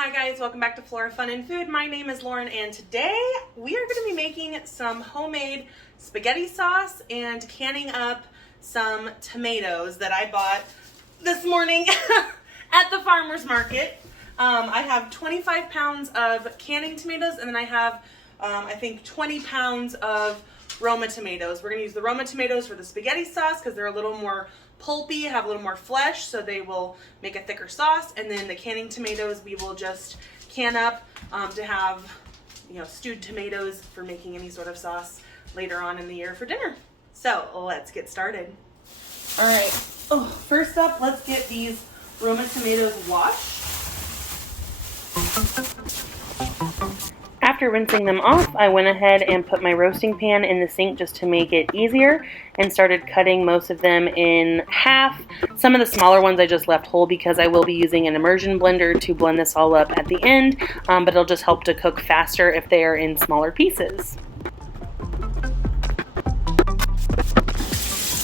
Hi guys, welcome back to Flora Fun and Food. My name is Lauren and today we are going to be making some homemade spaghetti sauce and canning up some tomatoes that I bought this morning at the farmer's market. I have 25 pounds of canning tomatoes and then I have I think 20 pounds of Roma tomatoes. We're going to use the Roma tomatoes for the spaghetti sauce because they're a little more pulpy, have a little more flesh, so they will make a thicker sauce. And then the canning tomatoes we will just can up to have, stewed tomatoes for making any sort of sauce later on in the year for dinner. So let's get started. All right. First up, let's get these Roma tomatoes washed. After rinsing them off, I went ahead and put my roasting pan in the sink just to make it easier and started cutting most of them in half. Some of the smaller ones I just left whole because I will be using an immersion blender to blend this all up at the end, but it'll just help to cook faster if they are in smaller pieces.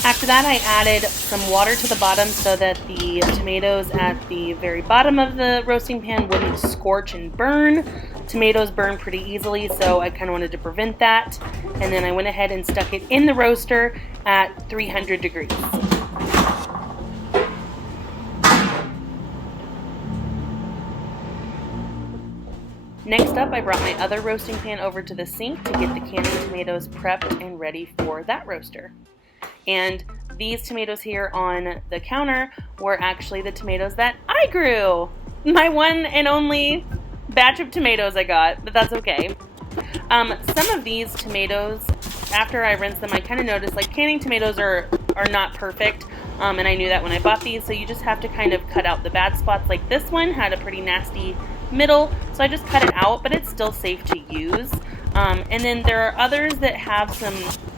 After that, I added some water to the bottom so that the tomatoes at the very bottom of the roasting pan wouldn't scorch and burn. Tomatoes burn pretty easily, so I kind of wanted to prevent that. And then I went ahead and stuck it in the roaster at 300 degrees. Next up, I brought my other roasting pan over to the sink to get the canning tomatoes prepped and ready for that roaster. And these tomatoes here on the counter were actually the tomatoes that I grew. My one and only batch of tomatoes I got, but that's okay. Some of these tomatoes, after I rinsed them, I kind of noticed like canning tomatoes are not perfect, and I knew that when I bought these, so you just have to kind of cut out the bad spots. Like this one had a pretty nasty middle, so I just cut it out, but it's still safe to use. And then there are others that have some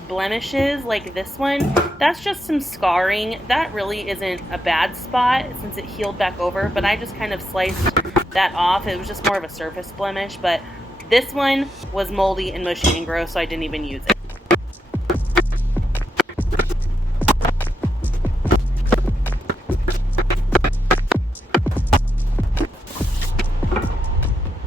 blemishes, like this one. That's just some scarring. That really isn't a bad spot since it healed back over, but I just kind of sliced that off. It was just more of a surface blemish, but this one was moldy and mushy and gross, so I didn't even use it.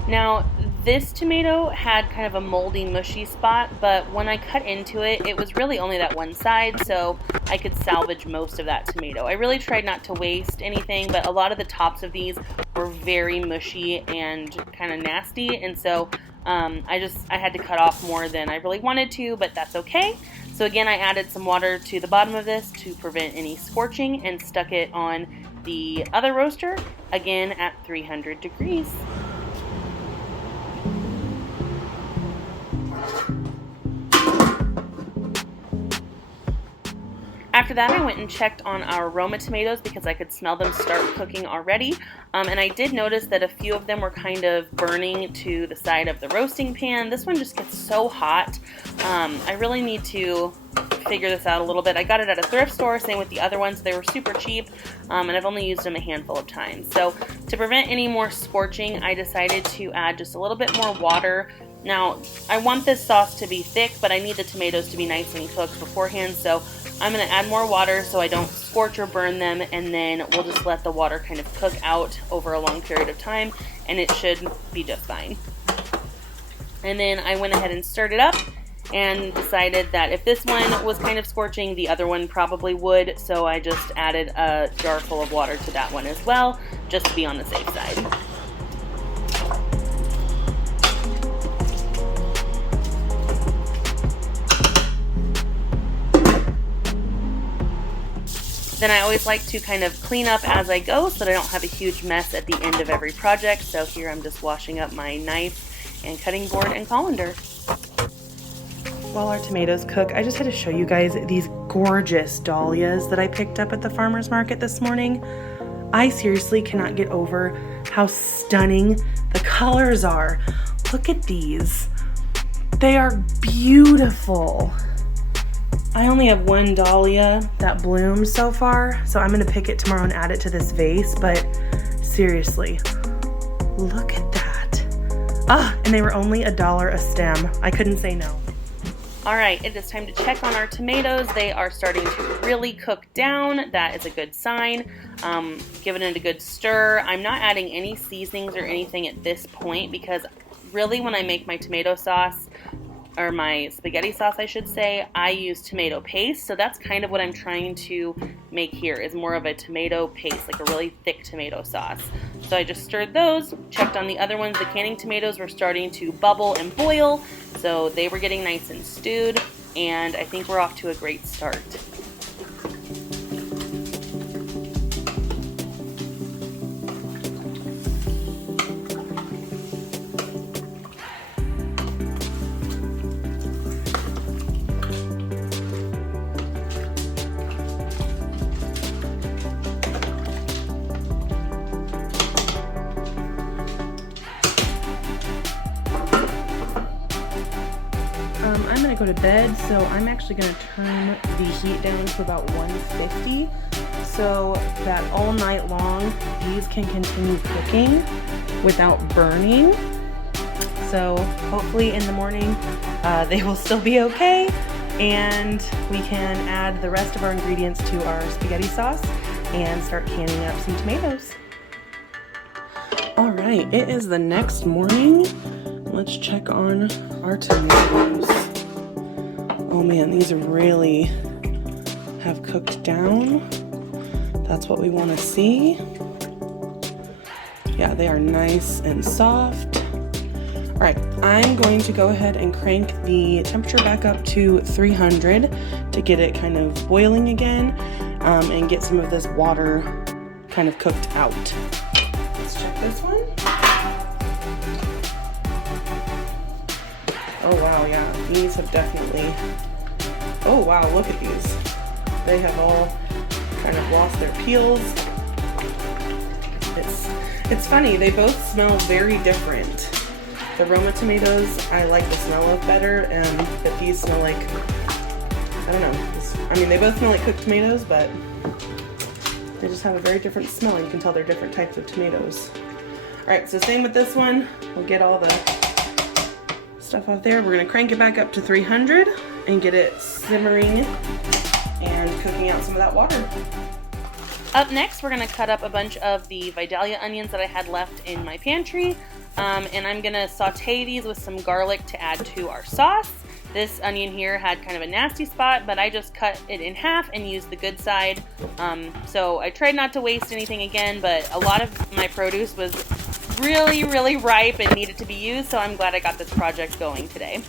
Now, this tomato had kind of a moldy, mushy spot, but when I cut into it, it was really only that one side, so I could salvage most of that tomato. I really tried not to waste anything, but a lot of the tops of these were very mushy and kind of nasty, and so I had to cut off more than I really wanted to, but that's okay. So again, I added some water to the bottom of this to prevent any scorching and stuck it on the other roaster, again at 300 degrees. After that, I went and checked on our Roma tomatoes because I could smell them start cooking already. And I did notice that a few of them were kind of burning to the side of the roasting pan. This one just gets so hot. I really need to figure this out a little bit. I got it at a thrift store, same with the other ones. They were super cheap, and I've only used them a handful of times. So to prevent any more scorching, I decided to add just a little bit more water. Now, I want this sauce to be thick, but I need the tomatoes to be nice and cooked beforehand, so I'm going to add more water so I don't scorch or burn them, and then we'll just let the water kind of cook out over a long period of time, and it should be just fine. And then I went ahead and stirred it up and decided that if this one was kind of scorching, the other one probably would, so I just added a jar full of water to that one as well, just to be on the safe side. Then I always like to kind of clean up as I go so that I don't have a huge mess at the end of every project. So here I'm just washing up my knife and cutting board and colander. While our tomatoes cook, I just had to show you guys these gorgeous dahlias that I picked up at the farmer's market this morning. I seriously cannot get over how stunning the colors are. Look at these. They are beautiful. I only have one dahlia that blooms so far, so I'm gonna pick it tomorrow and add it to this vase, but seriously, look at that. And they were only $1 a stem. I couldn't say no. All right, it is time to check on our tomatoes. They are starting to really cook down. That is a good sign. giving it a good stir. I'm not adding any seasonings or anything at this point because really when I make my tomato sauce, or my spaghetti sauce I should say, I use tomato paste. So that's kind of what I'm trying to make here, is more of a tomato paste, like a really thick tomato sauce. So I just stirred those, checked on the other ones. The canning tomatoes were starting to bubble and boil, so they were getting nice and stewed, and I think we're off to a great start. I'm gonna go to bed, so I'm actually gonna turn the heat down to about 150 so that all night long these can continue cooking without burning. So hopefully in the morning they will still be okay, and we can add the rest of our ingredients to our spaghetti sauce and start canning up some tomatoes. All right, it is the next morning. Let's check on our tomatoes. Oh man, these really have cooked down. That's what we want to see. Yeah, they are nice and soft. All right, I'm going to go ahead and crank the temperature back up to 300 to get it kind of boiling again, and get some of this water kind of cooked out. Let's check this one. Oh wow, yeah, these have definitely, oh wow, look at these. They have all kind of lost their peels. It's funny, they both smell very different. The Roma tomatoes I like the smell of better, but these smell like, I don't know, I mean they both smell like cooked tomatoes, but they just have a very different smell. You can tell they're different types of tomatoes. Alright, so same with this one. We'll get all the stuff off there. We're going to crank it back up to 300 and get it simmering and cooking out some of that water. Up next, we're going to cut up a bunch of the Vidalia onions that I had left in my pantry, and I'm going to saute these with some garlic to add to our sauce. This onion here had kind of a nasty spot, but I just cut it in half and used the good side. So I tried not to waste anything again, but a lot of my produce was really ripe and needed to be used, so I'm glad I got this project going today.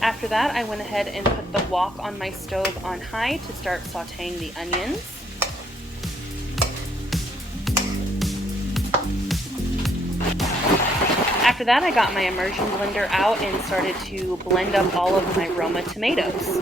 After that, I went ahead and put the wok on my stove on high to start sauteing the onions. After that, I got my immersion blender out and started to blend up all of my Roma tomatoes.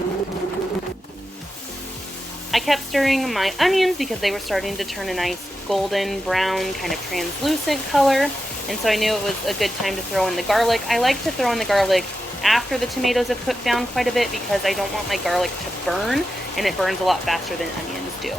I kept stirring my onions because they were starting to turn a nice golden brown kind of translucent color, and so I knew it was a good time to throw in the garlic. I like to throw in the garlic after the tomatoes have cooked down quite a bit because I don't want my garlic to burn, and it burns a lot faster than onions do.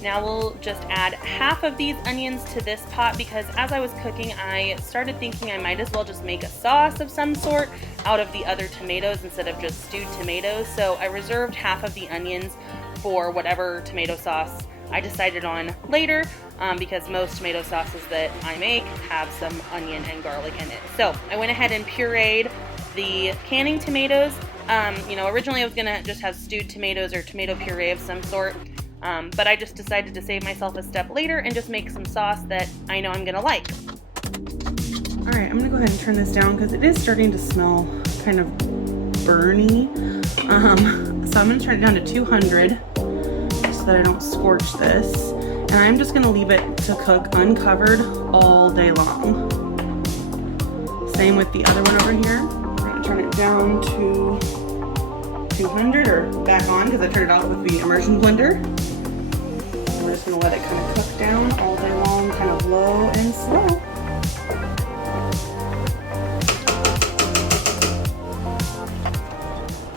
Now we'll just add half of these onions to this pot because as I was cooking, I started thinking I might as well just make a sauce of some sort out of the other tomatoes instead of just stewed tomatoes. So I reserved half of the onions for whatever tomato sauce I decided on later, because most tomato sauces that I make have some onion and garlic in it. So I went ahead and pureed the canning tomatoes. Originally I was gonna just have stewed tomatoes or tomato puree of some sort. But I just decided to save myself a step later and just make some sauce that I know I'm gonna like. Alright, I'm gonna go ahead and turn this down because it is starting to smell kind of burny. So I'm gonna turn it down to 200 so that I don't scorch this. And I'm just gonna leave it to cook uncovered all day long. Same with the other one over here. We're gonna turn it down to 200 or back on because I turned it off with the immersion blender. I'm just gonna let it kind of cook down all day long, kind of low and slow.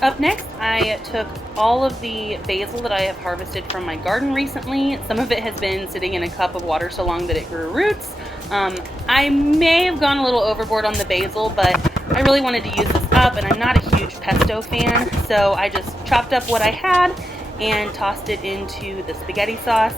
Up next, I took all of the basil that I have harvested from my garden recently. Some of it has been sitting in a cup of water so long that it grew roots. I may have gone a little overboard on the basil, but I really wanted to use this up, and I'm not a huge pesto fan, so I just chopped up what I had and tossed it into the spaghetti sauce.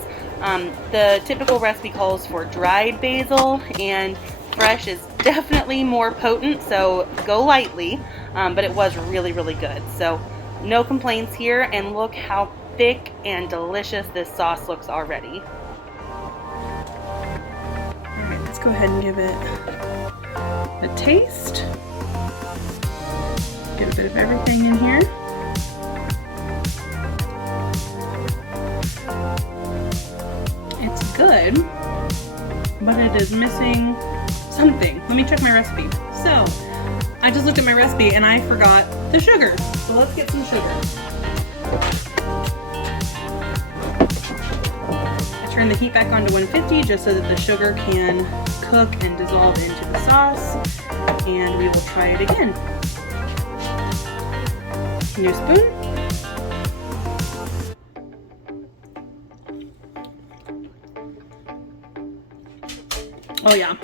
The typical recipe calls for dried basil, and fresh is definitely more potent, so go lightly, but it was really, really good. So no complaints here, and look how thick and delicious this sauce looks already. Alright, let's go ahead and give it a taste. Get a bit of everything in here. It's good, but it is missing something. Let me check my recipe. So, I just looked at my recipe and I forgot the sugar. So let's get some sugar. I turn the heat back on to 150 just so that the sugar can cook and dissolve into the sauce. And we will try it again. New spoon. Oh yeah.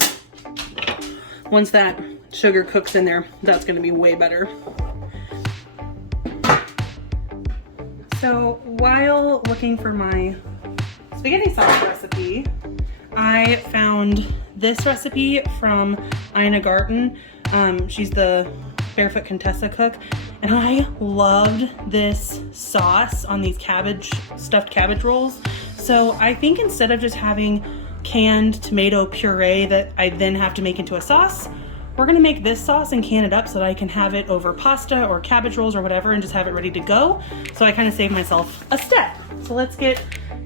Once that sugar cooks in there, that's going to be way better. So while looking for my spaghetti sauce recipe, I found this recipe from Ina Garten. She's the Barefoot Contessa cook, and I loved this sauce on these stuffed cabbage rolls. So I think instead of just having canned tomato puree that I then have to make into a sauce, we're gonna make this sauce and can it up so that I can have it over pasta or cabbage rolls or whatever and just have it ready to go. So I kind of saved myself a step. So let's get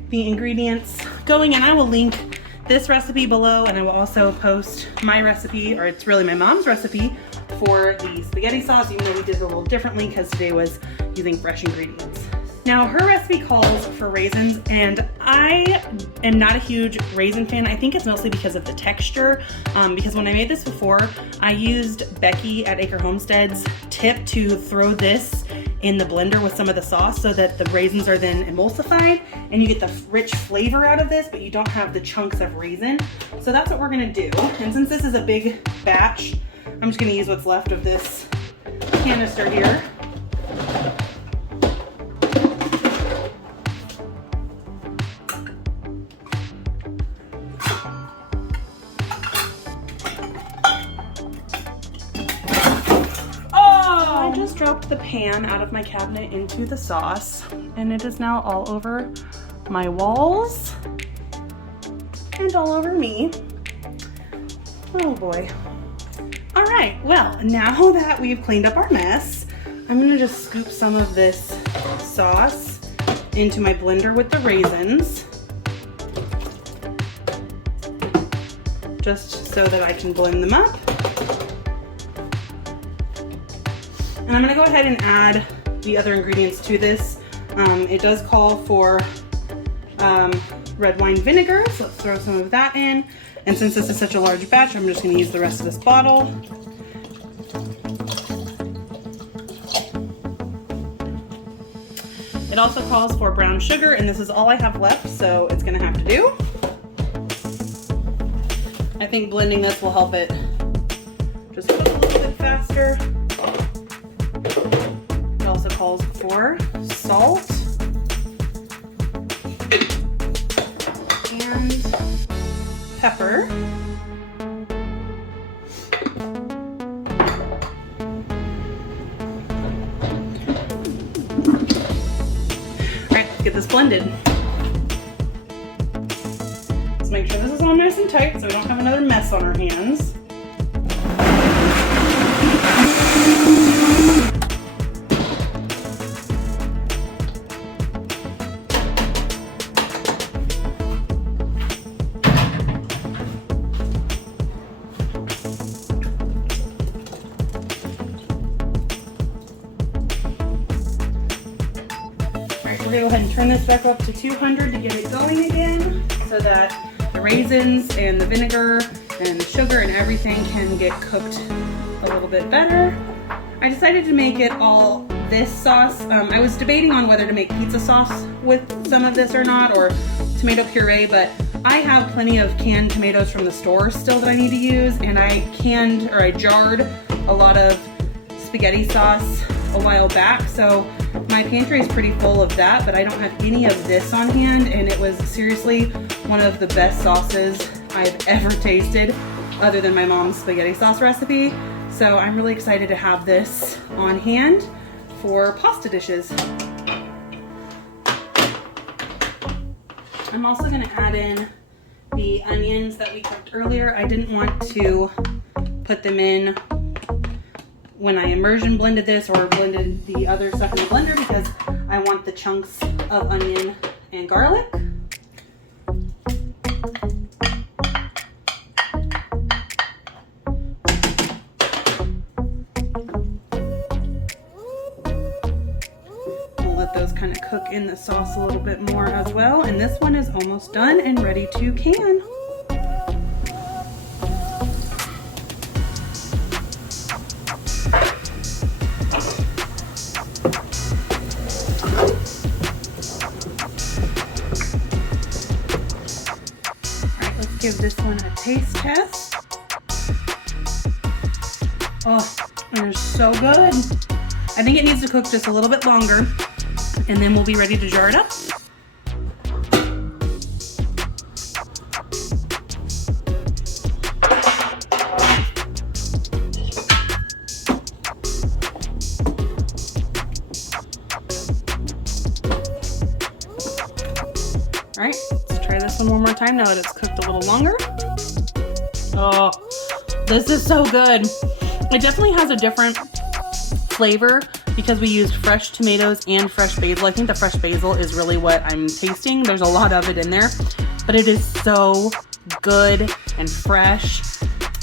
the ingredients going, and I will link this recipe below, and I will also post my recipe, or it's really my mom's recipe, for the spaghetti sauce, even though we did it a little differently because today was using fresh ingredients. Now, her recipe calls for raisins, and I am not a huge raisin fan. I think it's mostly because of the texture, because when I made this before, I used Becky at Acre Homestead's tip to throw this in the blender with some of the sauce so that the raisins are then emulsified, and you get the rich flavor out of this, but you don't have the chunks of raisin. So that's what we're gonna do. And since this is a big batch, I'm just gonna use what's left of this canister here. Dropped the pan out of my cabinet into the sauce, and it is now all over my walls and all over me. Oh boy. All right, well, now that we've cleaned up our mess, I'm gonna just scoop some of this sauce into my blender with the raisins, just so that I can blend them up. And I'm gonna go ahead and add the other ingredients to this. It does call for red wine vinegar, so let's throw some of that in. And since this is such a large batch, I'm just gonna use the rest of this bottle. It also calls for brown sugar, and this is all I have left, so it's gonna have to do. I think blending this will help it just cook a little bit faster. It also calls for salt and pepper. Alright, let's get this blended. Let's make sure this is all nice and tight so we don't have another mess on our hands. gonna go ahead and turn this back up to 200 to get it going again so that the raisins and the vinegar and the sugar and everything can get cooked a little bit better. I decided to make it all this sauce. I was debating on whether to make pizza sauce with some of this or not, or tomato puree, but I have plenty of canned tomatoes from the store still that I need to use, and I jarred a lot of spaghetti sauce a while back, so my pantry is pretty full of that, but I don't have any of this on hand, and it was seriously one of the best sauces I've ever tasted, other than my mom's spaghetti sauce recipe. So I'm really excited to have this on hand for pasta dishes. I'm also going to add in the onions that we cooked earlier. I didn't want to put them in when I immersion blended this or blended the other stuff in the blender because I want the chunks of onion and garlic. Those kind of cook in the sauce a little bit more as well, and this one is almost done and ready to can. Alright, let's give this one a taste test. Oh, it is so good. I think it needs to cook just a little bit longer, and then we'll be ready to jar it up. All right, let's try this one more time now that it's cooked a little longer. Oh, this is so good. It definitely has a different flavor because we used fresh tomatoes and fresh basil. I think the fresh basil is really what I'm tasting. There's a lot of it in there, but it is so good and fresh.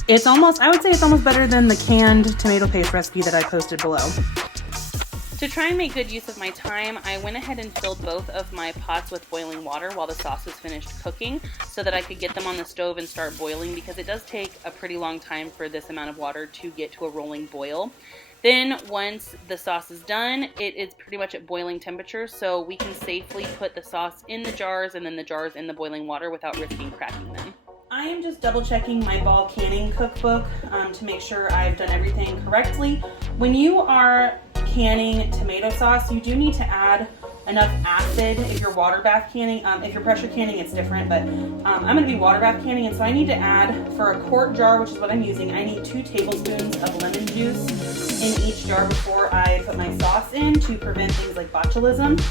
It's almost, I would say it's almost better than the canned tomato paste recipe that I posted below. To try and make good use of my time, I went ahead and filled both of my pots with boiling water while the sauce was finished cooking so that I could get them on the stove and start boiling, because it does take a pretty long time for this amount of water to get to a rolling boil. Then once the sauce is done, it is pretty much at boiling temperature, so we can safely put the sauce in the jars and then the jars in the boiling water without risking cracking them. I am just double checking my ball canning cookbook to make sure I've done everything correctly. When you are canning tomato sauce, you do need to add enough acid if you're water bath canning. If you're pressure canning, it's different, but I'm going to be water bath canning, and so I need to add, for a quart jar, which is what I'm using, I need 2 tablespoons of lemon juice in each jar before I put my sauce in to prevent things like botulism.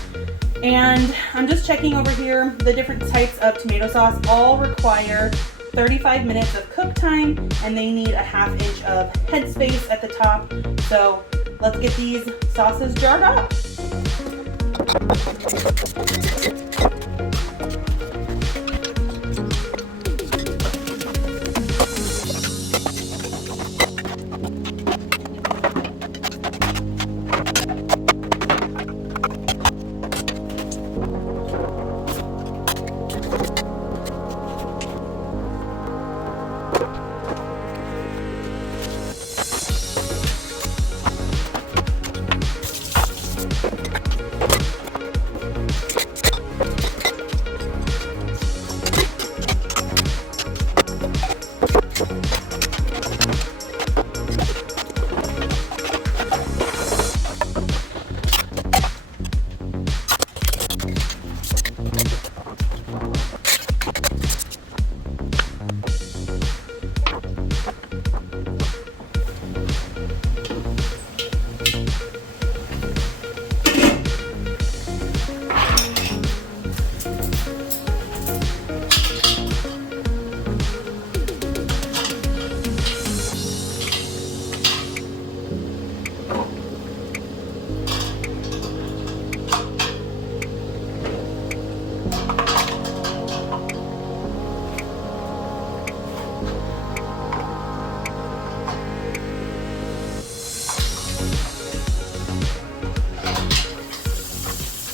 And I'm just checking over here, the different types of tomato sauce all require 35 minutes of cook time, and they need a 1/2 inch of headspace at the top. So let's get these sauces jarred up.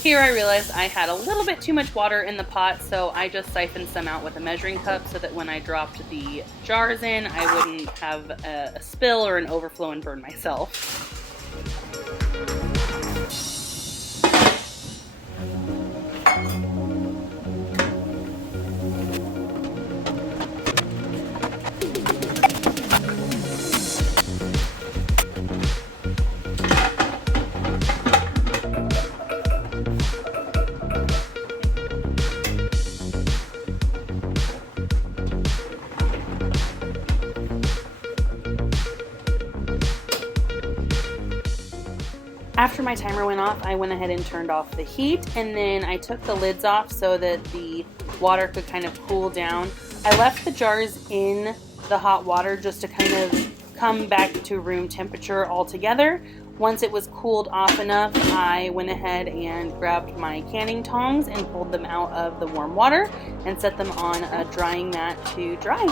Here I realized I had a little bit too much water in the pot, so I just siphoned some out with a measuring cup so that when I dropped the jars in, I wouldn't have a spill or an overflow and burn myself. After my timer went off, I went ahead and turned off the heat, and then I took the lids off so that the water could kind of cool down. I left the jars in the hot water just to kind of come back to room temperature altogether. Once it was cooled off enough, I went ahead and grabbed my canning tongs and pulled them out of the warm water and set them on a drying mat to dry.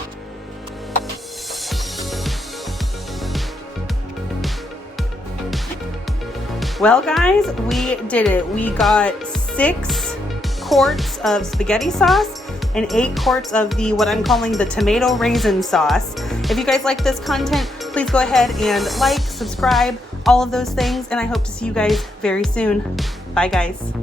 Well guys, we did it. We got 6 quarts of spaghetti sauce and 8 quarts of the, what I'm calling the tomato raisin sauce. If you guys like this content, please go ahead and like, subscribe, all of those things, and I hope to see you guys very soon. Bye guys.